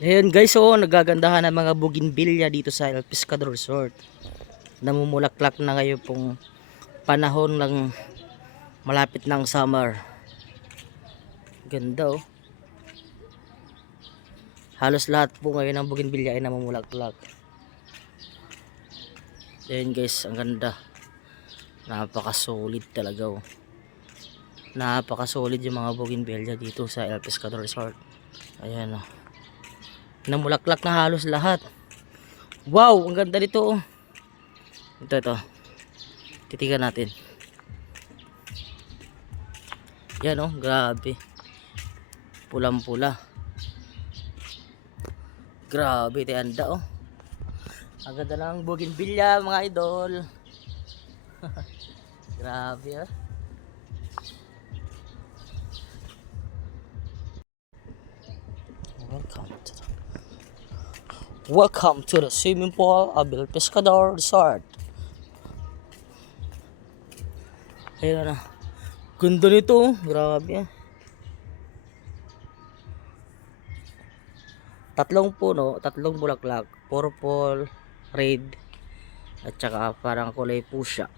Ayan guys, nagagandahan ng mga bougainvillea dito sa El Pescador Resort. Namumulaklak na ngayon pong panahon ng malapit ng summer. Ganda oh. Halos lahat po ngayon ng bougainvillea ay namumulaklak. Ayan guys, ang ganda. Napaka-solid talaga oh. Napaka-solid yung mga bougainvillea dito sa El Pescador Resort. Ayan oh. Namulaklak na halos lahat. Wow, ang ganda nito oh. Ito. Titigan natin. Yan oh, grabe. Pulang-pula. Grabe, tianda oh. Ang ganda ng bougainvillea mga idol. Grabe ah. Welcome to the swimming pool of El Pescador Resort. Ayun na. Ganda nito oh. Grabe ah. Tatlong puno, tatlong bulaklak, purple, red, at saka parang kulay pusya.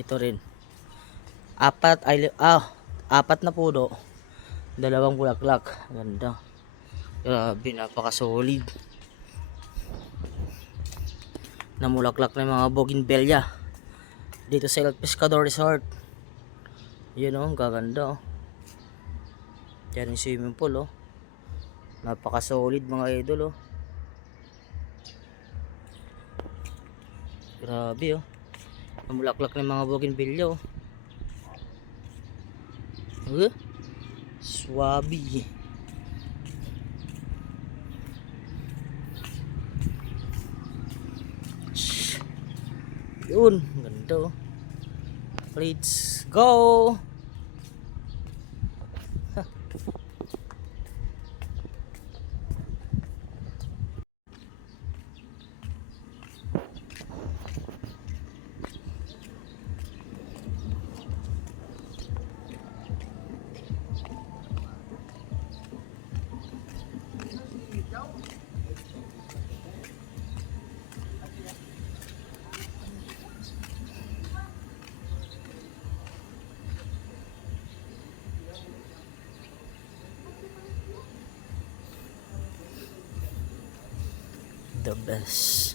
Ito rin. Apat na puno, dalawang bulaklak. Ganda. Grabe, napaka-solid. Namulaklak na yung mga bougainvillea dito sa El Pescador Resort. Yun oh, gaganda oh. Yan yung swimming pool oh. Napaka-solid mga idol oh. Grabe oh. Namulaklak na yung mga bougainvillea oh. Swabe. Yun, ganda oh. Let's go. The best.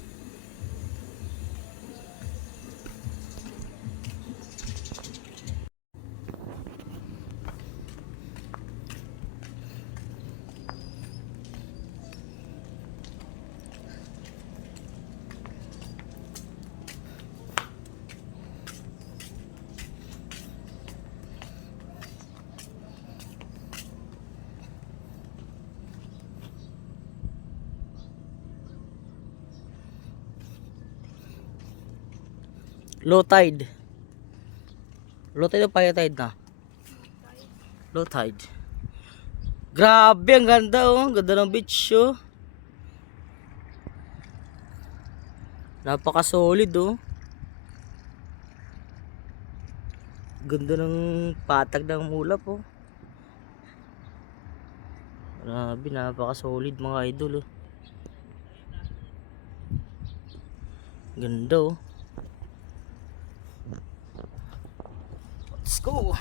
Low tide. Low tide o high tide na? Low tide. Grabe, ang ganda oh. Ang ganda ng beach oh. Napaka-solid oh. Ganda ng patag ng ulap oh. Grabe, napaka-solid mga idol oh. Ganda oh. Let's go.